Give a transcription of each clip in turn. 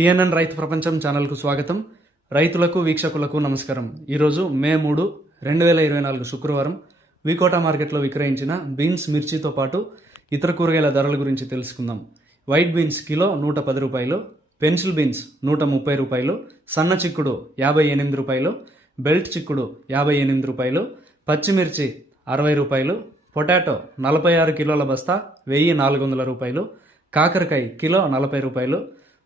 PNN రైతు ప్రపంచం ఛానల్కు స్వాగతం. రైతులకు వీక్షకులకు నమస్కారం. ఈరోజు మే మూడు రెండు వేల ఇరవై నాలుగు శుక్రవారం వికోటా మార్కెట్లో విక్రయించిన బీన్స్ మిర్చితో పాటు ఇతర కూరగాయల ధరల గురించి తెలుసుకుందాం. వైట్ బీన్స్ కిలో నూట పది రూపాయలు పెన్సిల్ బీన్స్ నూట ముప్పై రూపాయలు సన్న చిక్కుడు యాభై ఎనిమిది రూపాయలు బెల్ట్ చిక్కుడు యాభై ఎనిమిది రూపాయలు పచ్చిమిర్చి అరవై రూపాయలు పొటాటో నలభై ఆరు కిలోల బస్తా వెయ్యి నాలుగు వందల రూపాయలు కాకరకాయ కిలో నలభై రూపాయలు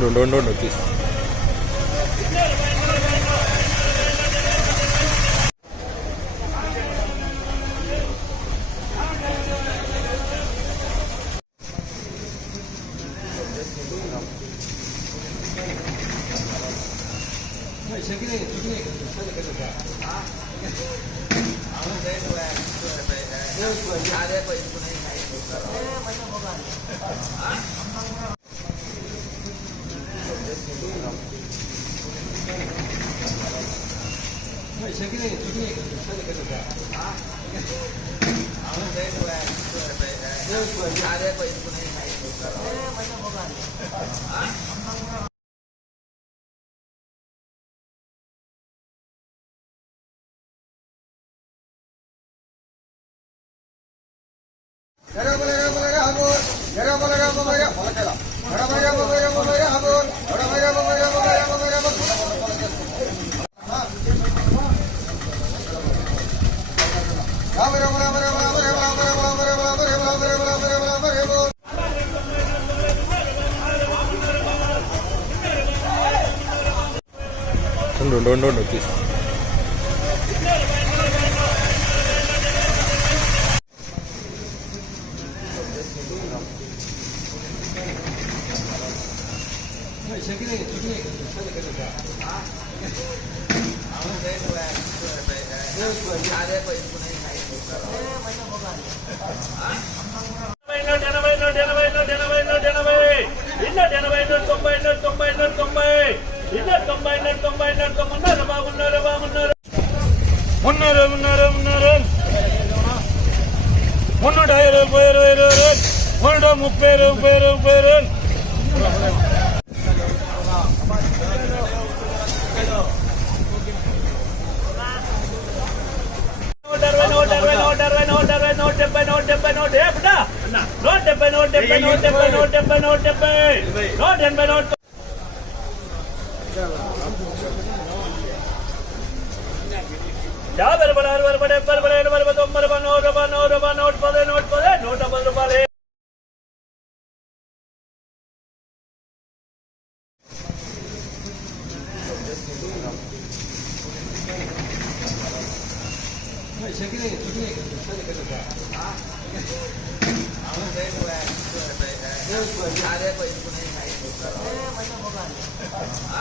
don't, don't, don't, don't, don't, please. Hãy subscribe cho kênh Ghiền Mì Gõ Để không bỏ lỡ những video hấp dẫn ఉండు ఉండు ఉండు ఉండు తీసు ఉండు ఉండు ఉండు ఉండు తీసు నూట ఎనభై నూట ఎనభై నూట ఎనభై నూట ఎనభై. ఎనభై నూట తొంభై మున్నూట ఇరవై ఇరవై ఇరవై మూడు ముప్పై ముప్పై ముప్పై నూట అరవై నూట అరవై నూట అరవై నూట అరవై నూట డెబ్బై आ